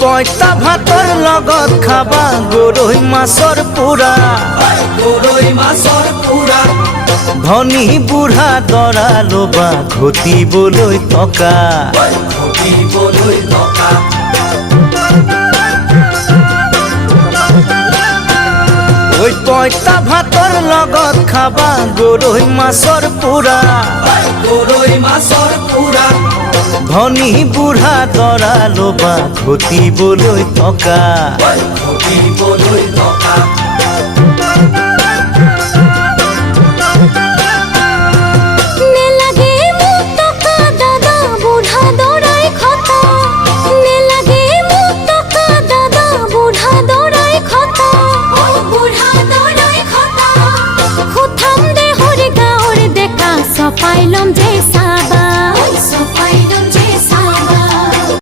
পইতা ভাতৰ লগত খাবা গৰৈ মাছৰ পোৰা, গৰৈ মাছৰ পোৰা। ধনী বুঢ়া দৰা লবা ঘটিবলৈ টকা, ঘটিবলৈ টকা। ওই পইতা ভাতৰ লগত খাবা গৰৈ মাছৰ পোৰা, গৰৈ মাছৰ পোৰা। ধনী বুঢ়া দৰা লবা ঘটিবলৈ টকা, ঘটিবলৈ টকা।